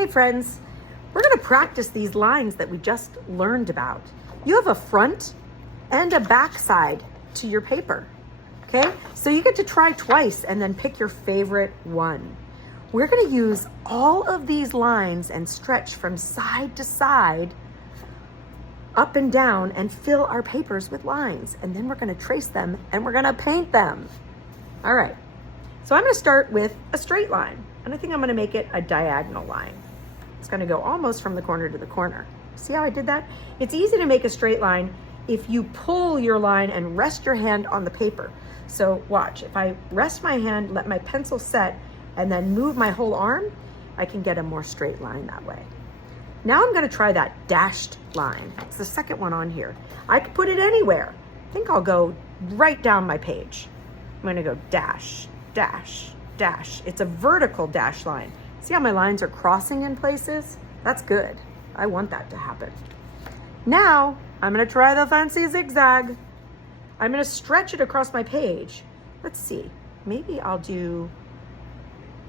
Hey friends, we're gonna practice these lines that we just learned about. You have a front and a back side to your paper, okay? So you get to try twice and then pick your favorite one. We're gonna use all of these lines and stretch from side to side, up and down, and fill our papers with lines. And then we're gonna trace them and we're gonna paint them. All right, so I'm gonna start with a straight line. And I think I'm gonna make it a diagonal line. It's gonna go almost from the corner to the corner. See how I did that? It's easy to make a straight line if you pull your line and rest your hand on the paper. So watch, if I rest my hand, let my pencil set, and then move my whole arm, I can get a more straight line that way. Now I'm gonna try that dashed line. It's the second one on here. I could put it anywhere. I think I'll go right down my page. I'm gonna go dash, dash, dash. It's a vertical dash line. See how my lines are crossing in places? That's good. I want that to happen. Now, I'm gonna try the fancy zigzag. I'm gonna stretch it across my page. Let's see, maybe I'll do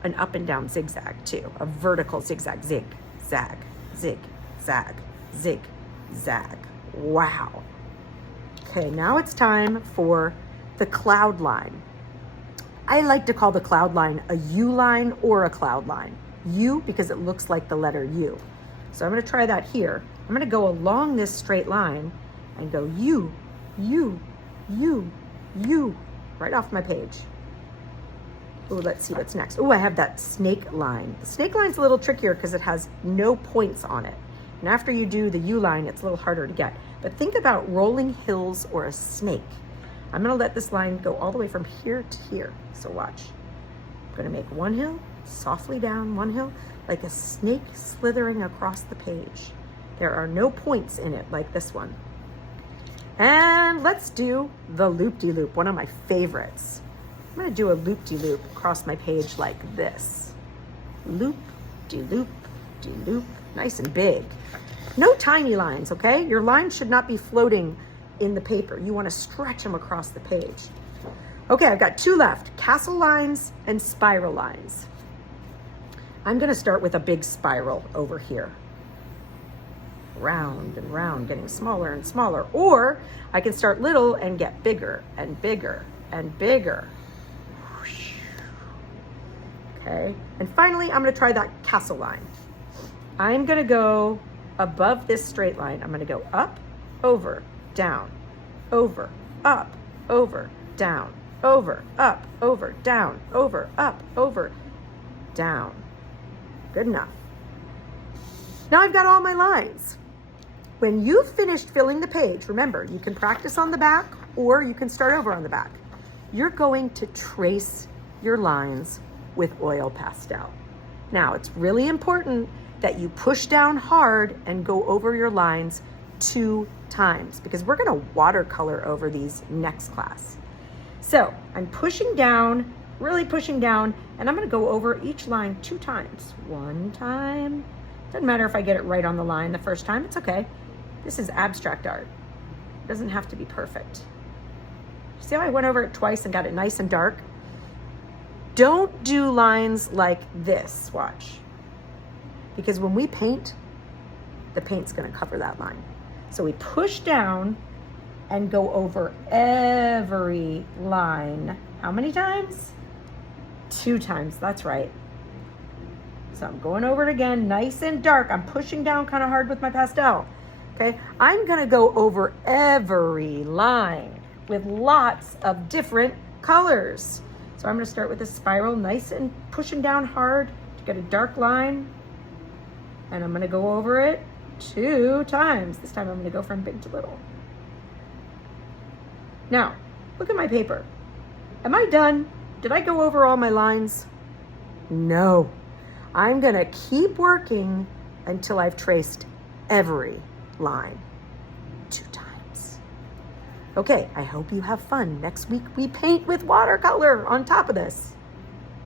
an up and down zigzag too. A vertical zigzag, zig, zag, zig, zag, zig, zag. Wow. Okay, now it's time for the cloud line. I like to call the cloud line a U line or a cloud line. U because it looks like the letter U. So I'm gonna try that here. I'm gonna go along this straight line and go U, U, U, U, right off my page. Oh, let's see what's next. Oh, I have that snake line. The snake line's a little trickier because it has no points on it. And after you do the U line, it's a little harder to get. But think about rolling hills or a snake. I'm gonna let this line go all the way from here to here. So watch. I'm gonna make one hill, softly down one hill, like a snake slithering across the page. There are no points in it like this one. And let's do the loop-de-loop, one of my favorites. I'm gonna do a loop-de-loop across my page like this. Loop-de-loop, de-loop, nice and big. No tiny lines, okay? Your lines should not be floating in the paper. You wanna stretch them across the page. Okay, I've got two left, castle lines and spiral lines. I'm gonna start with a big spiral over here. Round and round, getting smaller and smaller. Or I can start little and get bigger and bigger and bigger. Okay, and finally, I'm gonna try that castle line. I'm gonna go above this straight line. I'm gonna go up, over, down, over, up, over, down, over, up, over, down, over, up, over, down. Good enough. Now I've got all my lines. When you've finished filling the page, remember, you can practice on the back or you can start over on the back. You're going to trace your lines with oil pastel. Now, it's really important that you push down hard and go over your lines 2 times because we're gonna watercolor over these next class. So I'm pushing down, really pushing down, and I'm gonna go over each line 2 times. 1 time, doesn't matter if I get it right on the line the first time, it's okay. This is abstract art. It doesn't have to be perfect. See how I went over it twice and got it nice and dark? Don't do lines like this, watch. Because when we paint, the paint's gonna cover that line. So we push down and go over every line. How many times? 2 times, that's right. So I'm going over it again, nice and dark. I'm pushing down kind of hard with my pastel, okay? I'm gonna go over every line with lots of different colors. So I'm gonna start with a spiral, nice and pushing down hard to get a dark line. And I'm gonna go over it 2 times. This time I'm gonna go from big to little. Now, look at my paper. Am I done? Did I go over all my lines? No. I'm gonna keep working until I've traced every line 2 times. Okay, I hope you have fun. Next week we paint with watercolor on top of this.